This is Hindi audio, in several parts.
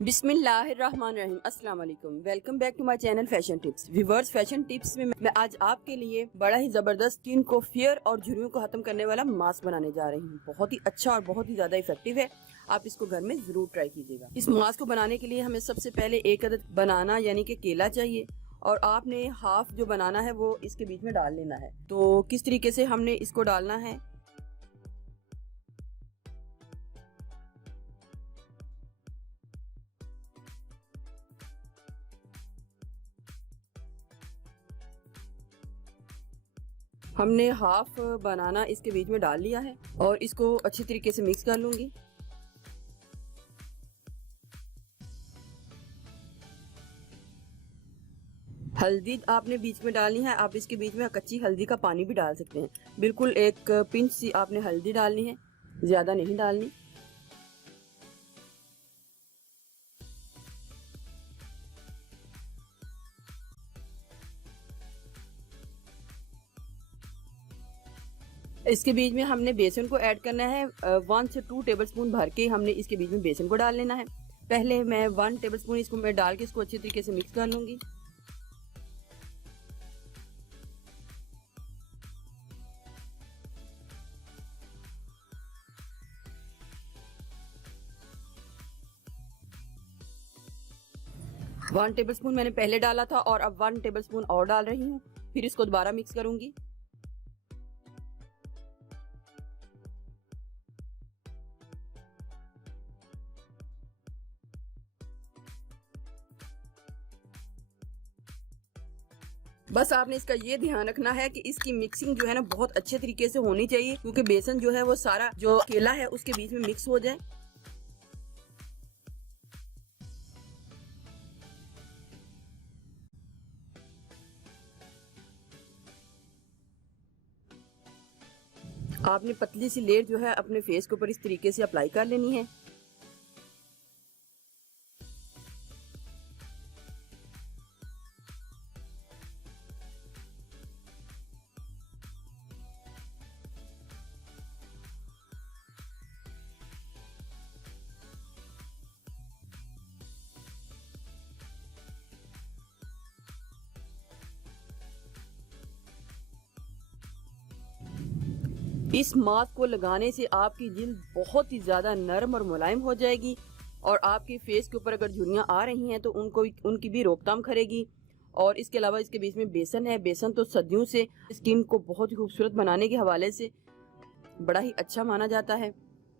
बिस्मिल्लाहिर्रहमानिर्रहीम। अस्सलाम वालेकुम। Welcome back to my channel fashion tips. Viewers, fashion tips में मैं आज आपके लिए बड़ा ही जबरदस्त स्किन को फेयर और झुर्रियों को खत्म करने वाला मास्क बनाने जा रही हूँ। बहुत ही अच्छा और बहुत ही ज्यादा इफेक्टिव है। आप इसको घर में जरूर ट्राई कीजिएगा। इस मास्क को बनाने के लिए हमें सबसे पहले एक अदद बनाना यानी कि केला चाहिए और आपने हाफ जो बनाना है वो इसके बीच में डाल लेना है। तो किस तरीके से हमने इसको डालना है, हमने हाफ बनाना इसके बीच में डाल लिया है और इसको अच्छी तरीके से मिक्स कर लूंगी। हल्दी आपने बीच में डालनी है। आप इसके बीच में कच्ची हल्दी का पानी भी डाल सकते हैं। बिल्कुल एक पिंच सी आपने हल्दी डालनी है, ज्यादा नहीं डालनी। इसके बीच में हमने बेसन को ऐड करना है। 1 से 2 टेबलस्पून भर के हमने इसके बीच में बेसन को डाल लेना है। पहले मैं 1 टेबलस्पून इसको मैं डाल के इसको अच्छी तरीके से मिक्स कर लूंगी। वन टेबलस्पून मैंने पहले डाला था और अब 1 टेबलस्पून और डाल रही हूँ। फिर इसको दोबारा मिक्स करूंगी। बस आपने इसका ये ध्यान रखना है कि इसकी मिक्सिंग जो है ना बहुत अच्छे तरीके से होनी चाहिए, क्योंकि बेसन जो है वो सारा जो केला है उसके बीच में मिक्स हो जाए। आपने पतली सी लेयर जो है अपने फेस के ऊपर इस तरीके से अप्लाई कर लेनी है। इस मास्क को लगाने से आपकी जिल्द बहुत ही ज्यादा नरम और मुलायम हो जाएगी और आपके फेस के ऊपर अगर झुर्रियां आ रही हैं तो उनकी भी रोकथाम करेगी। और इसके अलावा इसके बीच में बेसन है। बेसन तो सदियों से स्किन को बहुत ही खूबसूरत बनाने के हवाले से बड़ा ही अच्छा माना जाता है।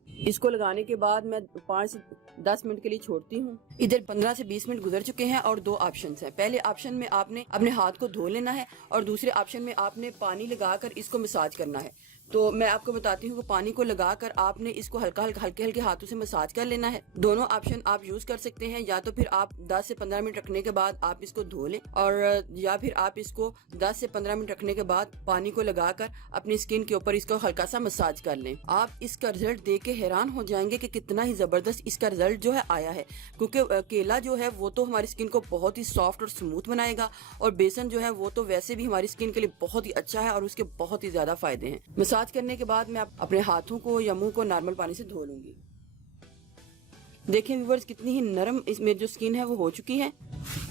इसको लगाने के बाद मैं 5 से 10 मिनट के लिए छोड़ती हूँ। इधर 15 से 20 मिनट गुजर चुके हैं और 2 ऑप्शन हैं। पहले ऑप्शन में आपने अपने हाथ को धो लेना है और दूसरे ऑप्शन में आपने पानी लगाकर इसको मसाज करना है। तो मैं आपको बताती हूँ कि पानी को लगाकर आपने इसको हल्के हल्के हाथों से मसाज कर लेना है। दोनों ऑप्शन आप यूज कर सकते हैं, या तो फिर आप 10 से 15 मिनट रखने के बाद आप इसको धो लें, और या फिर आप इसको 10 से 15 मिनट रखने के बाद पानी को लगाकर अपनी स्किन के ऊपर इसको हल्का सा मसाज कर लें। आप इसका रिजल्ट देख के हैरान हो जाएंगे कि कितना ही जबरदस्त इसका रिजल्ट जो है आया है, क्योंकि केला जो है वो तो हमारी स्किन को बहुत ही सॉफ्ट और स्मूथ बनाएगा और बेसन जो है वो तो वैसे भी हमारी स्किन के लिए बहुत ही अच्छा है और उसके बहुत ही ज्यादा फायदे हैं। मसाज करने के बाद मैं अपने हाथों को या मुंह को नॉर्मल पानी से धो लूंगी। देखें व्यूवर्स, कितनी ही नरम इसमें जो स्किन है वो हो चुकी है।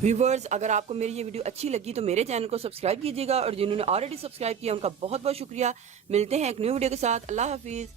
व्यूवर्स, अगर आपको मेरी ये वीडियो अच्छी लगी तो मेरे चैनल को सब्सक्राइब कीजिएगा और जिन्होंने ऑलरेडी सब्सक्राइब किया उनका बहुत बहुत शुक्रिया। मिलते हैं एक न्यू वीडियो के साथ। अल्लाह हाफिज।